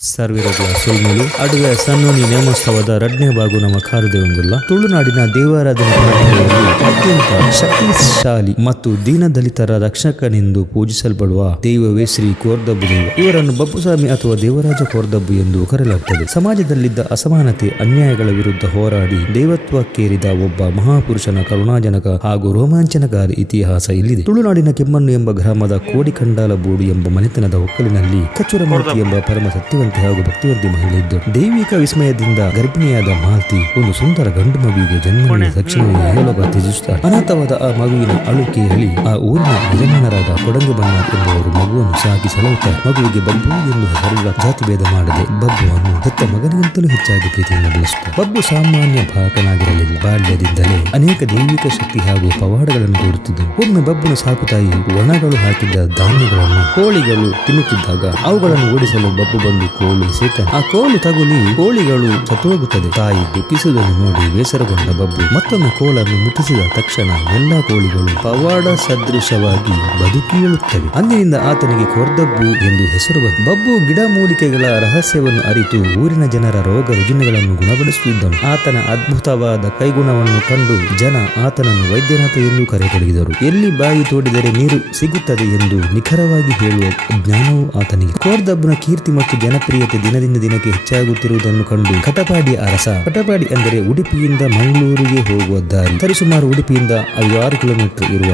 ಸರ್ವಿರಗಳ ಸುಲ್ಮೇಲು ಅಡುಗೆ ಸನ್ನೋನಿ ನೇಮೋತ್ಸವದ 2ನೇ ಭಾಗ ನಮ್ಮ ಕಾರದೇವಂಗುಲ್ಲ ತುಳುನಾಡಿನ ದೇವಾರಾಧನೆ ಪರಂಪರೆಯಲ್ಲಿ ಅತ್ಯಂತ ಶಕ್ತಿಶಾಲಿ ಮತ್ತು ದೀನದಲಿತರ ರಕ್ಷಕನೆಂದು ಪೂಜಿಸಲ್ಪಡುವ ದೈವವೇ ಶ್ರೀ ಕೋರ್ದಬ್ಬು ದೈವ. ಇವರನ್ನು ಬಬ್ಬುಸ್ವಾಮಿ ಅಥವಾ ದೇವರಾಜ ಕೋರ್ದಬ್ಬು ಎಂದು ಕರೆಯಲಾಗುತ್ತದೆ. ಸಮಾಜದಲ್ಲಿದ್ದ ಅಸಮಾನತೆ ಅನ್ಯಾಯಗಳ ವಿರುದ್ಧ ಹೋರಾಡಿ ದೈವತ್ವಕ್ಕೇರಿದ ಒಬ್ಬ ಮಹಾಪುರುಷನ ಕರುಣಾಜನಕ ಹಾಗೂ ರೋಮಾಂಚನಕಾರಿ ಇತಿಹಾಸ ಇಲ್ಲಿದೆ. ತುಳುನಾಡಿನ ಕೆಮ್ಮಣ್ಣು ಎಂಬ ಗ್ರಾಮದ ಕೋಡಿಕಂಡಾಲ ಬೋಡು ಎಂಬ ಮನೆತನದ ಒಕ್ಕಲಿನಲ್ಲಿ ಕಚ್ಚುರಮೂರ್ತಿ ಎಂಬ ಪರಮ ಸತ್ಯವಂತ ಹಾಗೂ ಭಕ್ತಿವಂತಿ ಮಹಿಳೆ ಇದ್ದರು. ದೈವಿಕ ವಿಸ್ಮಯದಿಂದ ಗರ್ಭಿಣಿಯಾದ ಮಾಲ್ತಿ ಒಂದು ಸುಂದರ ಗಂಡು ಮಗುವಿಗೆ ಜನ್ಮ ನೀಡಿದ ತಕ್ಷಣವೇ ಇಹಲೋಕ ತ್ಯಜಿಸುತ್ತಾರೆ. ಅನಾಥವಾದ ಆ ಮಗುವಿನ ಅಳುಕೆ ಹೇಳಿ ಆ ಊರಿನ ಯಜಮಾನರಾದ ಕೊಡಂಗೆ ಬಣ್ಣ ಎಂಬುವರು ಮಗುವನ್ನು ಸಾಕಿ ಸಲಹುತ್ತಾರೆ. ಮಗುವಿಗೆ ಬಬ್ಬು ಎಂದು ಹೆಸರಿಲ್ಲ. ಜಾತಿ ಭೇದ ಮಾಡದೆ ಬಬ್ಬುವನ್ನು ಹೆತ್ತ ಮಗನಿಗಿಂತಲೂ ಹೆಚ್ಚಾಗಿ ಪ್ರೀತಿಯನ್ನು ಬೆಳೆಸುತ್ತಾರೆ. ಬಬ್ಬು ಸಾಮಾನ್ಯ ಬಾಲಕನಾಗಿರಲಿಲ್ಲ. ಬಾಲ್ಯದಿಂದಲೇ ಅನೇಕ ದೈವಿಕ ಶಕ್ತಿ ಹಾಗೂ ಪವಾಡಗಳನ್ನು ತೋರುತ್ತಿದ್ದನು. ಒಮ್ಮೆ ಬಬ್ಬುನ ಸಾಕುತಾಯಿ ಒಣಗಳು ಹಾಕಿದ್ದ ಧಾನ್ಯಗಳನ್ನು ಕೋಳಿಗಳು ತಿನ್ನುತ್ತಿದ್ದಾಗ ಅವುಗಳನ್ನು ಓಡಿಸಲು ಬಬ್ಬು ಬಂದು ಕೋಲು ಎಸೆಯುತ್ತಾನೆ. ಆ ಕೋಲು ತಗುಲಿ ಕೋಳಿಗಳು ಸತ್ತೋಗುತ್ತದೆ. ತಾಯಿ ದುಃಖಿಸುವುದನ್ನು ನೋಡಿ ಬೇಸರಗೊಂಡ ಬಬ್ಬು ಮತ್ತೊಮ್ಮೆ ಕೋಲನ್ನು ಮುಟ್ಟಿಸಿದ ತಕ್ಷಣ ಎಲ್ಲಾ ಕೋಳಿಗಳು ಪವಾಡ ಸದೃಶವಾಗಿ ಬದುಕಿಯುಳುತ್ತವೆ. ಅಂದಿನಿಂದ ಆತನಿಗೆ ಕೋರ್ದಬ್ಬು ಎಂದು ಹೆಸರು ಬಂತು. ಬಬ್ಬು ಗಿಡಮೂಲಿಕೆಗಳ ರಹಸ್ಯವನ್ನು ಅರಿತು ಊರಿನ ಜನರ ರೋಗ ರುಜಿನಗಳನ್ನು ಗುಣಪಡಿಸುತ್ತಿದ್ದನು. ಆತನ ಅದ್ಭುತವಾದ ಕೈಗುಣವನ್ನು ಕಂಡು ಜನ ಆತನನ್ನು ವೈದ್ಯನಾಥ ಎಂದು ಕರೆಯತೊಡಗಿದರು. ಎಲ್ಲಿ ಬಾಯಿ ತೋಡಿದರೆ ನೀರು ಸಿಗುತ್ತದೆ ಎಂದು ನಿಖರವಾಗಿ ಹೇಳುವ ಜ್ಞಾನವು ಆತನಿಗೆ. ಕೋರ್ದಬ್ಬನ ಕೀರ್ತಿ ಮತ್ತು ಜನಪ್ರಿಯತೆ ದಿನದಿಂದ ದಿನಕ್ಕೆ ಹೆಚ್ಚಾಗುತ್ತಿರುವುದನ್ನು ಕಂಡು ಕಟಪಾಡಿಯ ಅರಸ, ಕಟಪಾಡಿ ಅಂದರೆ ಉಡುಪಿಯಿಂದ ಮಂಗಳೂರಿಗೆ ಹೋಗುವ ದಾರಿ, ಸರಿಸುಮಾರು ಉಡುಪಿಯಿಂದ 5-6 ಕಿಲೋಮೀಟರ್ ಇರುವ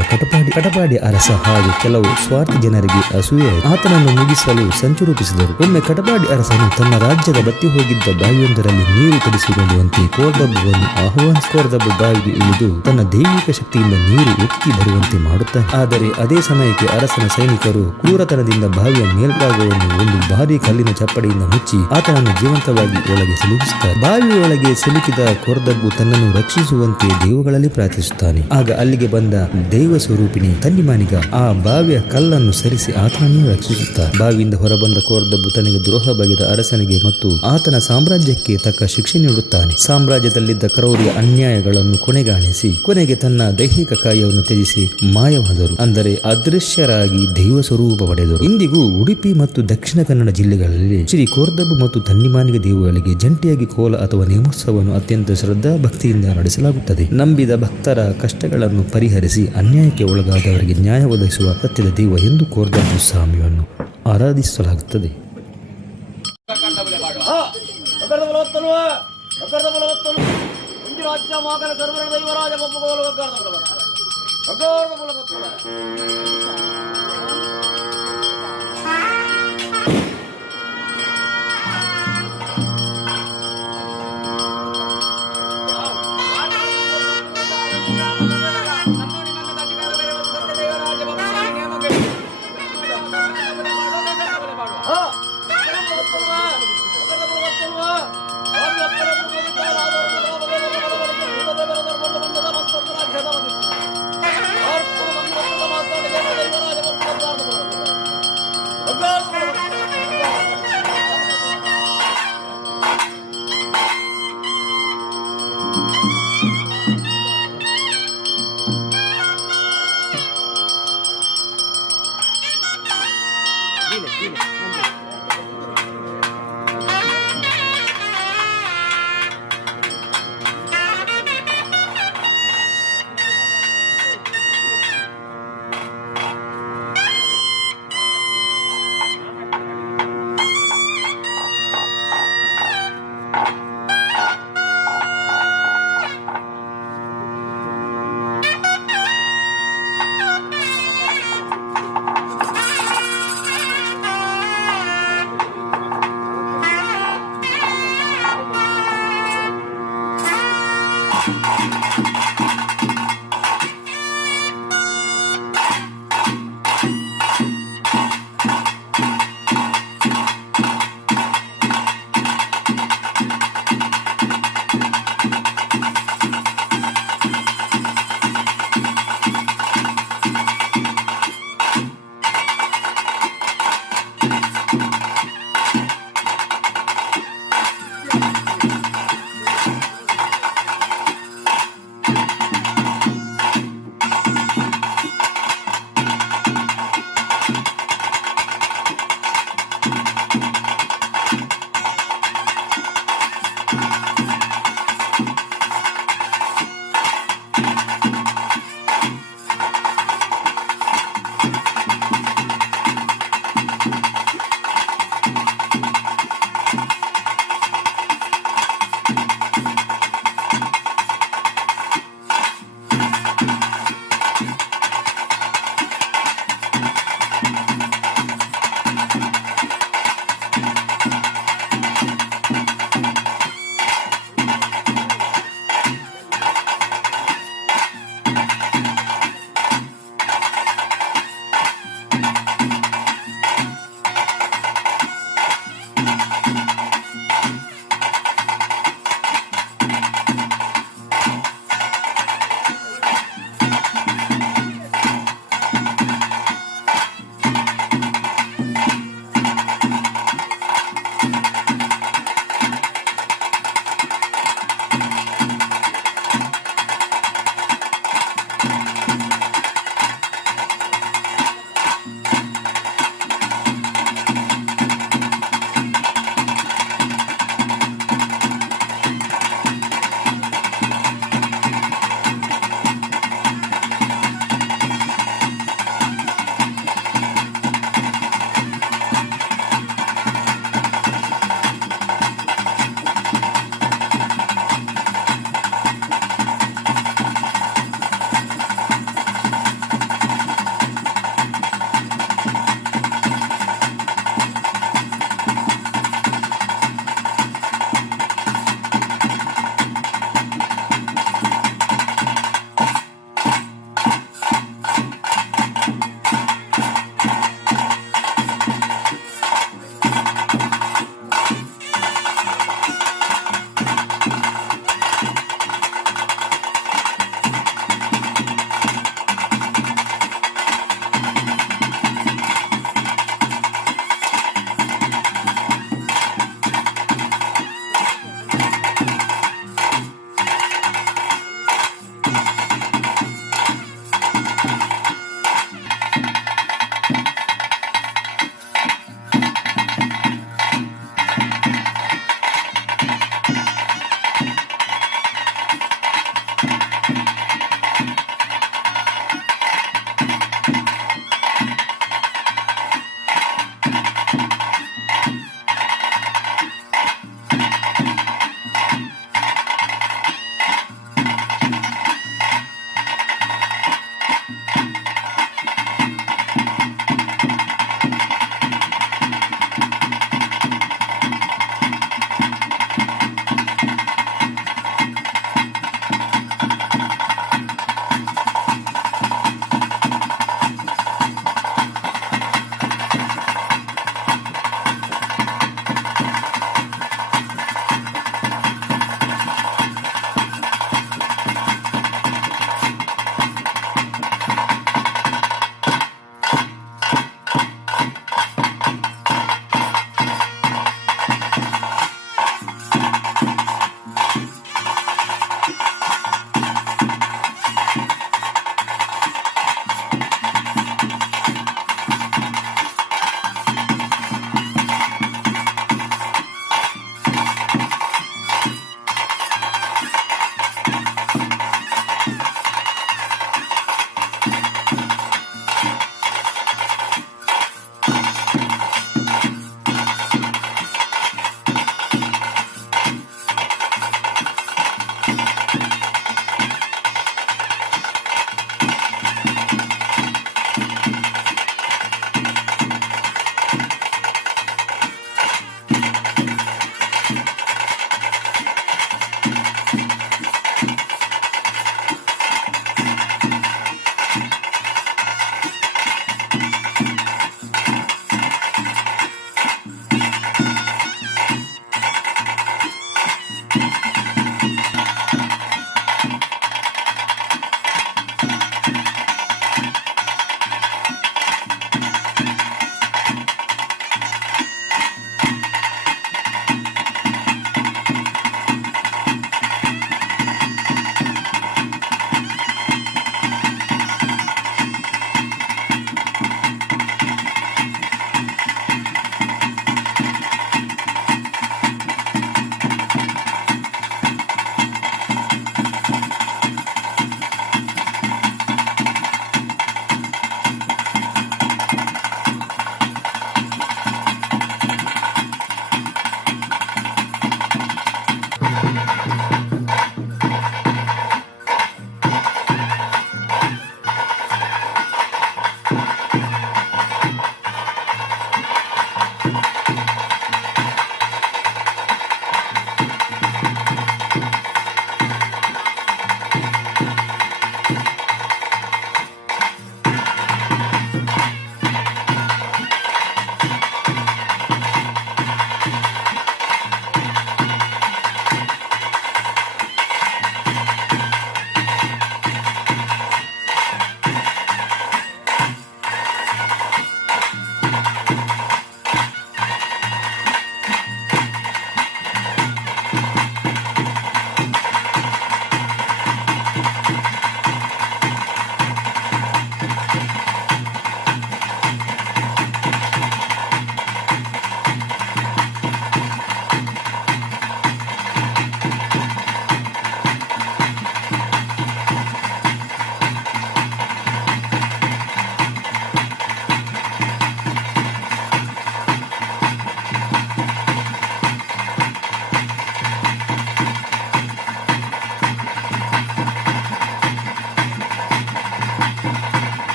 ಕಟಪಾಡಿ ಅರಸ ಹಾಗೂ ಕೆಲವು ಸ್ವಾರ್ಥಿ ಜನರಿಗೆ ಅಸೂಯೆ ಆತನನ್ನು ಮುಗಿಸಲು ಸಂಚು ರೂಪಿಸಿದರು. ಒಮ್ಮೆ ಕಟಪಾಡಿ ಅರಸನು ತನ್ನ ರಾಜ್ಯದ ಬತ್ತಿ ಹೋಗಿದ್ದ ಬಾವಿಯೊಂದರಲ್ಲಿ ನೀರು ತರಿಸಿಕೊಳ್ಳುವಂತೆ ಕೋರ್ದಬ್ಬುವನ್ನು ಆಹ್ವಾನಿಸಿ ಕೋರ್ದಬ್ಬು ಬಾವಿಗೆ ಇಳಿದು ತನ್ನ ದೈವಿಕ ಶಕ್ತಿಯಿಂದ ನೀರು ಉಕ್ಕಿ ಬರುವಂತೆ ಮಾಡುತ್ತಾನೆ. ಆದರೆ ಅದೇ ಸಮಯಕ್ಕೆ ಅರಸನ ಸೈನಿಕರು ಕ್ರೂರತನದಿಂದ ಬಾವಿಯ ಮೇಲ್ಭಾಗವನ್ನು ಒಂದು ಭಾರೀ ಕಲ್ಲಿನ ಚಪ್ಪಡಿಯಿಂದ ಮುಚ್ಚಿ ಆತನನ್ನು ಜೀವಂತವಾಗಿ ಒಳಗೆ ಸಿಲುಕಿಸುತ್ತಾರೆ. ಬಾವಿಯೊಳಗೆ ಸಿಲುಕಿದ ಕೋರ್ದಬ್ಬು ತನ್ನನ್ನು ರಕ್ಷಿಸುವಂತೆ ದೇವಗಳಲ್ಲಿ ಪ್ರಾರ್ಥಿಸುತ್ತಾನೆ. ಆಗ ಅಲ್ಲಿಗೆ ಬಂದ ದೈವ ಸ್ವರೂಪಿಣಿ ತನ್ನಿಮಾನಿಗ ಆ ಬಾವಿಯ ಕಲ್ಲನ್ನು ಸರಿಸಿ ಆತನನ್ನು ರಕ್ಷಿಸುತ್ತಾರೆ. ಬಾವಿಯಿಂದ ಹೊರಬಂದ ಕೋರ್ದಬ್ಬು ತನಗೆ ದ್ರೋಹ ಬಗೆದ ಅರಸನಿಗೆ ಮತ್ತು ಆತನ ಸಾಮ್ರಾಜ್ಯಕ್ಕೆ ತಕ್ಕ ಶಿಕ್ಷೆ ನೀಡುತ್ತಾನೆ. ಸಾಮ್ರಾಜ್ಯದಲ್ಲಿದ್ದ ಕ್ರೌರ್ಯ ಅನ್ಯಾಯಗಳನ್ನು ಕೊನೆಗಾಣಿಸಿ ಕೊನೆಗೆ ತನ್ನ ದೈಹಿಕ ಕಾಯವನ್ನು ತ್ಯಜಿಸಿ ಮಾಯವಾದರು. ಅಂದರೆ ಅದೃಶ್ಯರಾಗಿ ದೈವ ಸ್ವರೂಪ ಪಡೆದರು. ಇಂದಿಗೂ ಉಡುಪಿ ಮತ್ತು ದಕ್ಷಿಣ ಕನ್ನಡ ಜಿಲ್ಲೆಗಳಲ್ಲಿ ಶ್ರೀ ಕೋರ್ದಬ್ಬು ಮತ್ತು ತನ್ನಿಮಾನಿಗ ದೇವಗಳಿಗೆ ಜಂಟಿಯಾಗಿ ಕೋಲ ಅಥವಾ ನೇಮೋತ್ಸವವನ್ನು ಅತ್ಯಂತ ಶ್ರದ್ಧಾ ಭಕ್ತಿಯಿಂದ ನಡೆಸಲಾಗುತ್ತದೆ. ನಂಬಿದ ಭಕ್ತರ ಕಷ್ಟಗಳನ್ನು ಪರಿಹರಿಸಿ ಅನ್ಯಾಯಕ್ಕೆ ಒಳಗಾದವರಿಗೆ ನ್ಯಾಯ ಒದಗಿಸುವ ಸತ್ಯದ ದೈವ ಎಂದು ಕೋರ್ದಬ್ಬು ಸ್ವಾಮಿಯನ್ನು ಆರಾಧಿಸಲಾಗುತ್ತದೆ.